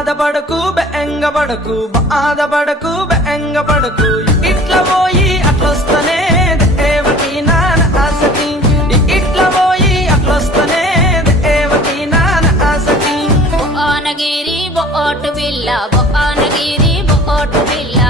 బాధపడకు బెంగపడకు బాధపడకు బెంగపడకు ఇట్లా పోయి అట్లొస్తనే దేవకి నాన్న ఆసకి ఇట్లా పోయి అట్లొస్తనే దేవకి నాన్న ఆసకి బొన్నగిరి బొట్టు బిల్ల బొన్నగిరి బొట్టు బిల్ల